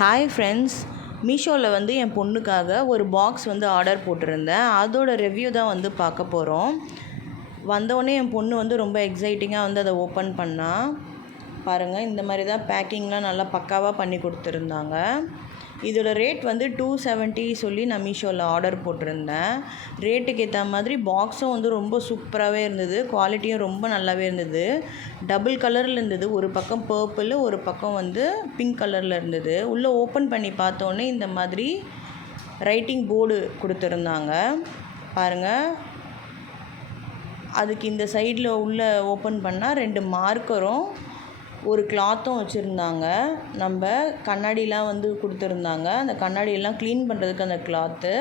Hi friends, மீஷோவில் வந்து என் பொண்ணுக்காக ஒரு பாக்ஸ் வந்து ஆர்டர் போட்டிருந்தேன். அதோட ரிவ்யூ தான் வந்து பார்க்க போகிறோம். வந்தோடனே என் பொண்ணு வந்து ரொம்ப எக்ஸைட்டிங்காக வந்து அதை ஓப்பன் பண்ணா. பாருங்கள், இந்த மாதிரி தான் பேக்கிங்லாம் நல்லா பக்காவாக பண்ணி கொடுத்துருந்தாங்க. இதோட ரேட் வந்து 270 சொல்லி நான் மீஷோவில் ஆர்டர் போட்டிருந்தேன். ரேட்டுக்கு ஏற்ற மாதிரி பாக்ஸும் வந்து ரொம்ப சூப்பராகவே இருந்தது. குவாலிட்டியும் ரொம்ப நல்லாவே இருந்தது. டபுள் கலரில் இருந்தது. ஒரு பக்கம் பர்பிள், ஒரு பக்கம் வந்து பிங்க் கலரில் இருந்தது. உள்ளே ஓப்பன் பண்ணி பார்த்தோன்னே இந்த மாதிரி ரைட்டிங் போர்டு கொடுத்துருந்தாங்க. பாருங்கள், அதுக்கு இந்த சைடில் உள்ளே ஓப்பன் பண்ணால் 2 மார்க்கரும் ஒரு கிளாத்தும் வச்சுருந்தாங்க. நம்ம கண்ணாடிலாம் வந்து கொடுத்துருந்தாங்க. அந்த கண்ணாடியெல்லாம் க்ளீன் பண்ணுறதுக்கு அந்த கிளாத்து.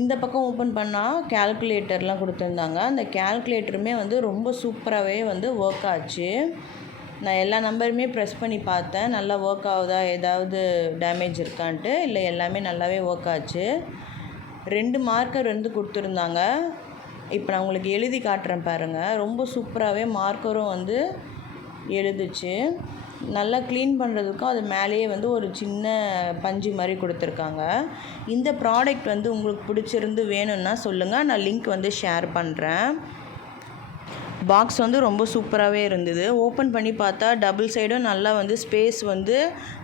இந்த பக்கம் ஓப்பன் பண்ணால் கேல்குலேட்டர்லாம் கொடுத்துருந்தாங்க. அந்த கேல்குலேட்டருமே வந்து ரொம்ப சூப்பராகவே வந்து ஒர்க் ஆச்சு. நான் எல்லா நம்பருமே ப்ரெஸ் பண்ணி பார்த்தேன், நல்லா ஒர்க் ஆகுதா, ஏதாவது டேமேஜ் இருக்கான்ட்டு. இல்லை, எல்லாமே நல்லாவே ஒர்க் ஆச்சு. 2 மார்க்கர் வந்து கொடுத்துருந்தாங்க. இப்போ நான் உங்களுக்கு எழுதி காட்டுறேன் பாருங்கள். ரொம்ப சூப்பராகவே மார்க்கரும் வந்து எழுதுச்சு. நல்லா க்ளீன் பண்ணுறதுக்கும் அது மேலேயே வந்து ஒரு சின்ன பஞ்சு மாதிரி கொடுத்துருக்காங்க. இந்த ப்ராடக்ட் வந்து உங்களுக்கு பிடிச்சிருந்து வேணும்னா சொல்லுங்கள், நான் லிங்க் வந்து ஷேர் பண்ணுறேன். பாக்ஸ் வந்து ரொம்ப சூப்பராகவே இருந்தது. ஓப்பன் பண்ணி பார்த்தா டபுள் சைடும் நல்லா வந்து ஸ்பேஸ் வந்து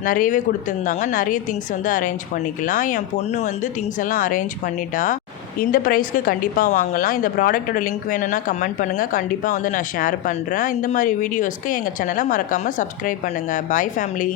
நிறையவே கொடுத்துருந்தாங்க. நிறைய திங்ஸ் வந்து அரேஞ்ச் பண்ணிக்கலாம். என் பொண்ணு வந்து திங்ஸ் எல்லாம் அரேஞ்ச் பண்ணிட்டா. இந்த ப்ரைஸ்க்கு கண்டிப்பாக வாங்கலாம். இந்த ப்ராடக்ட்டோட லிங்க் வேணும்னா கமெண்ட் பண்ணுங்கள். கண்டிப்பாக வந்து நான் ஷேர் பண்ணுறேன். இந்த மாதிரி வீடியோஸ்க்கு எங்கள் சேனலை மறக்காமல் சப்ஸ்கிரைப் பண்ணுங்கள். பாய் ஃபேமிலி.